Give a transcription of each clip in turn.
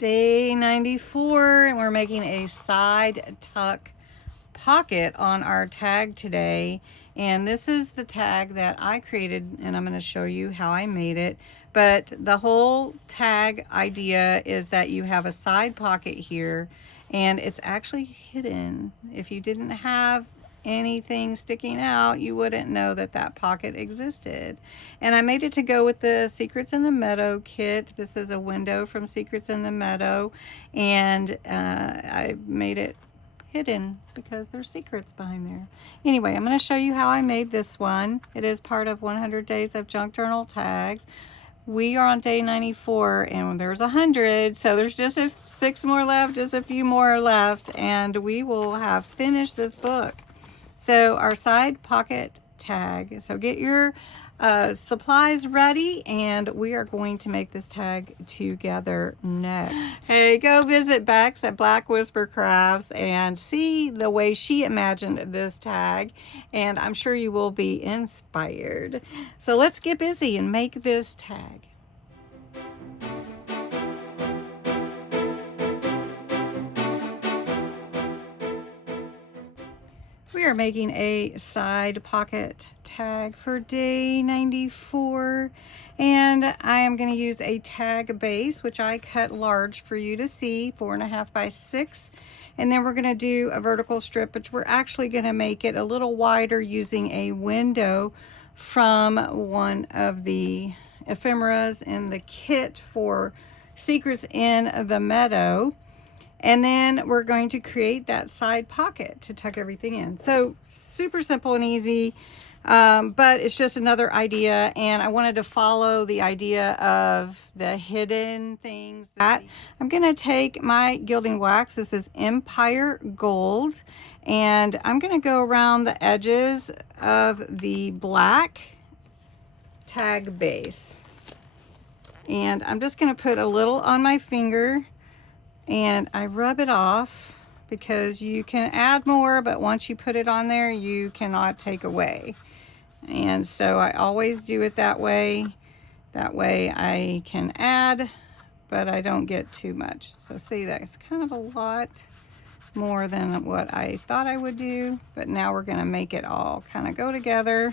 day 94, and we're making a side tuck pocket on our tag today. And this is the tag that I created, and I'm going to show you how I made it. But the whole tag idea is that you have a side pocket here, and it's actually hidden. If you didn't have anything sticking out, you wouldn't know that that pocket existed. And I made it to go with the Secrets in the Meadow kit. This is a window from Secrets in the Meadow, and I made it hidden because there's secrets behind there. Anyway, I'm going to show you how I made this one. It is part of 100 Days of Junk Journal Tags. We are on day 94 and there's 100, so there's just 6 more left, just a few more left, and we will have finished this book. So our side pocket tag, so get your supplies ready, and we are going to make this tag together next. Hey, go visit Bexx at Black Whisper Crafts and see the way she imagined this tag, and I'm sure you will be inspired. So let's get busy and make this tag. We are making a side pocket tag for day 94, and I am going to use a tag base, which I cut large for you to see, 4.5 by 6, and then we're going to do a vertical strip, which we're actually going to make it a little wider using a window from one of the ephemeras in the kit for Secrets in the Meadow. And then we're going to create that side pocket to tuck everything in. So super simple and easy, but it's just another idea. And I wanted to follow the idea of the hidden things. That I'm going to take my gilding wax. This is Empire Gold. And I'm going to go around the edges of the black tag base. And I'm just going to put a little on my finger, and I rub it off because you can add more, but once you put it on there, you cannot take away. And so I always do it that way. That way I can add, but I don't get too much. So see, that's kind of a lot more than what I thought I would do, but now we're gonna make it all kind of go together.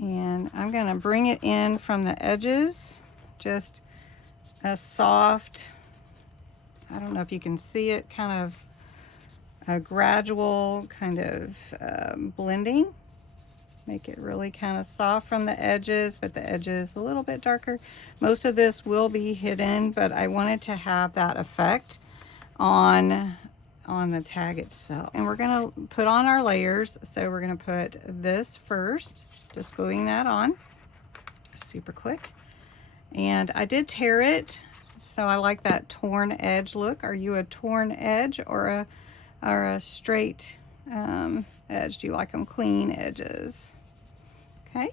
And I'm gonna bring it in from the edges, just a soft, I don't know if you can see it, kind of a gradual kind of blending. Make it really kind of soft from the edges, but the edges a little bit darker. Most of this will be hidden, but I wanted to have that effect on the tag itself. And we're gonna put on our layers. So we're gonna put this first, just gluing that on, super quick. And I did tear it, so I like that torn edge look. Are you a torn edge or a straight edge? Do you like them clean edges? Okay.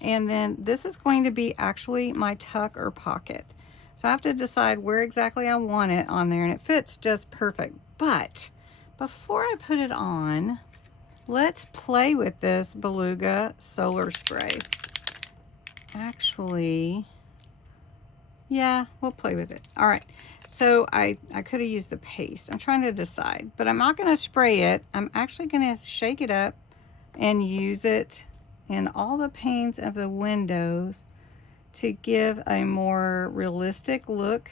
And then this is going to be actually my tuck or pocket. So I have to decide where exactly I want it on there, and it fits just perfect. But before I put it on, let's play with this Beluga Solar Spray. Actually, yeah, we'll play with it. All right, so I could have used the paste. I'm trying to decide, but I'm not going to spray it. I'm actually going to shake it up and use it in all the panes of the windows to give a more realistic look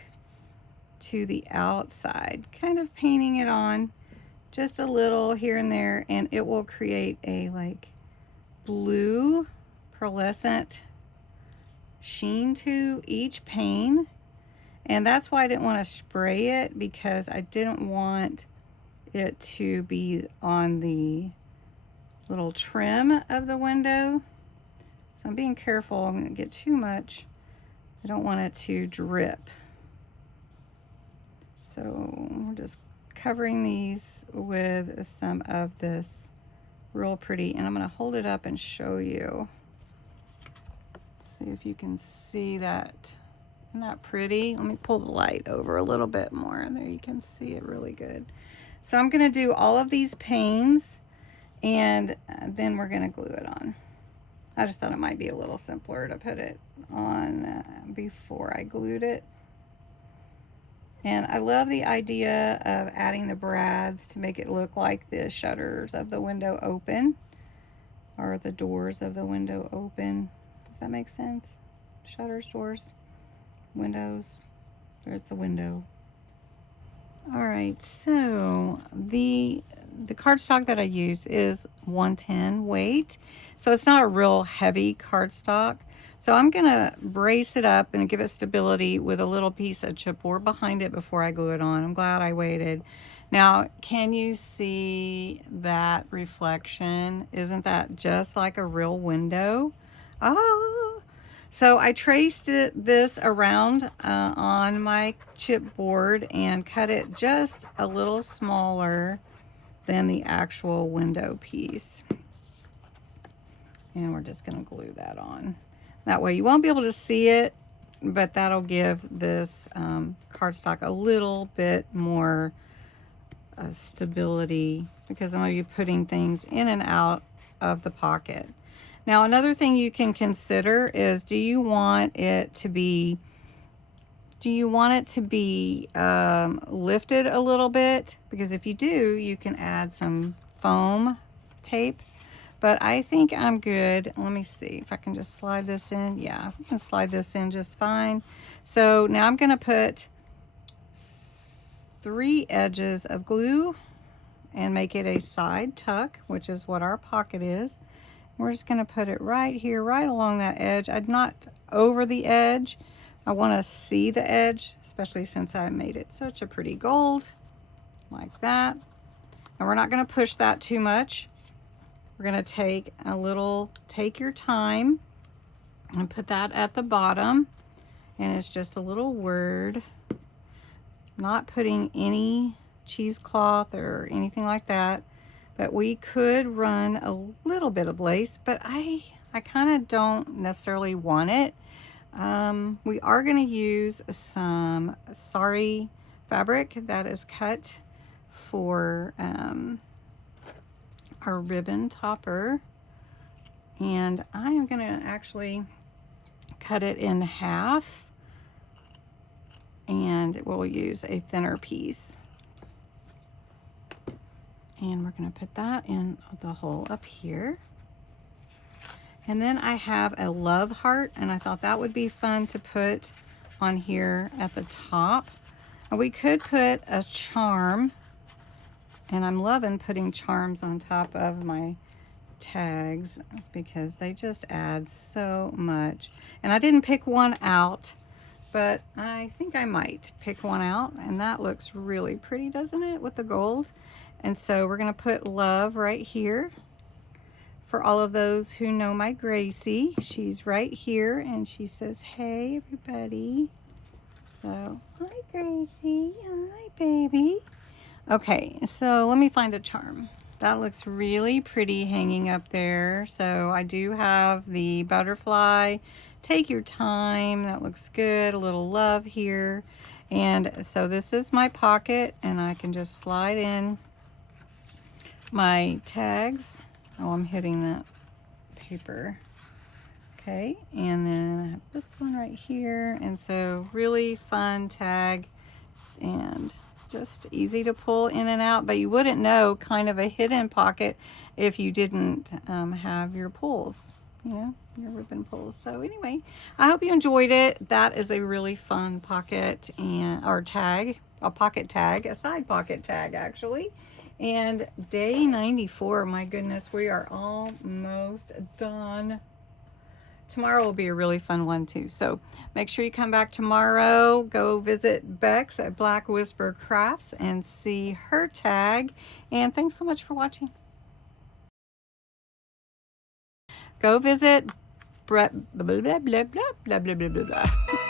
to the outside. Kind of painting it on just a little here and there, and it will create a like blue pearlescent sheen to each pane. And that's why I didn't want to spray it, because I didn't want it to be on the little trim of the window. So I'm being careful. I'm going to get too much. I don't want it to drip. So we're just covering these with some of this real pretty, and I'm going to hold it up and show you. See if you can see that. Isn't that pretty? Let me pull the light over a little bit more, and there you can see it really good. So I'm going to do all of these panes, and then we're going to glue it on. I just thought it might be a little simpler to put it on before I glued it. And I love the idea of adding the brads to make it look like the shutters of the window open, or the doors of the window open. Does that make sense? Shutters, doors, windows. There's a window. All right, so the cardstock that I use is 110 weight, so it's not a real heavy cardstock. So I'm gonna brace it up and give it stability with a little piece of chipboard behind it before I glue it on. I'm glad I waited. Now, can you see that reflection? Isn't that just like a real window? Oh, so I traced this around on my chipboard and cut it just a little smaller than the actual window piece. And we're just going to glue that on. That way you won't be able to see it, but that'll give this cardstock a little bit more stability, because I'm going to be putting things in and out of the pocket. Now, another thing you can consider is, do you want it to be lifted a little bit? Because if you do, you can add some foam tape, but I think I'm good. Let me see if I can just slide this in. Yeah, I can slide this in just fine. So now I'm going to put 3 edges of glue and make it a side tuck, which is what our pocket is. We're just going to put it right here, right along that edge. I'm not over the edge. I want to see the edge, especially since I made it such a pretty gold, like that. And we're not going to push that too much. We're going to take your time and put that at the bottom. And it's just a little word, not putting any cheesecloth or anything like that. But we could run a little bit of lace, but I kind of don't necessarily want it. We are going to use some sari fabric that is cut for our ribbon topper. And I am going to actually cut it in half, and we'll use a thinner piece. And we're going to put that in the hole up here. And then I have a love heart, and I thought that would be fun to put on here at the top. And we could put a charm, and I'm loving putting charms on top of my tags because they just add so much. And I didn't pick one out, but I think I might pick one out, and that looks really pretty, doesn't it, with the gold? And so we're going to put love right here. For all of those who know my Gracie, she's right here, and she says, hey, everybody. So, hi, Gracie. Hi, baby. Okay, so let me find a charm. That looks really pretty hanging up there. So I do have the butterfly. Take your time. That looks good. A little love here. And so this is my pocket, and I can just slide in my tags. Oh, I'm hitting that paper. Okay, and then I have this one right here. And so really fun tag, and just easy to pull in and out, but you wouldn't know, kind of a hidden pocket if you didn't have your pulls, you know, your ribbon pulls. So anyway, I hope you enjoyed it. That is a really fun pocket or tag, a pocket tag, a side pocket tag actually. And day 94, my goodness, we are almost done. Tomorrow will be a really fun one too. So make sure you come back tomorrow. Go visit Bexx at Black Whisper Crafts and see her tag. And thanks so much for watching. Go visit blah, blah, blah, blah, blah, blah, blah, blah, blah.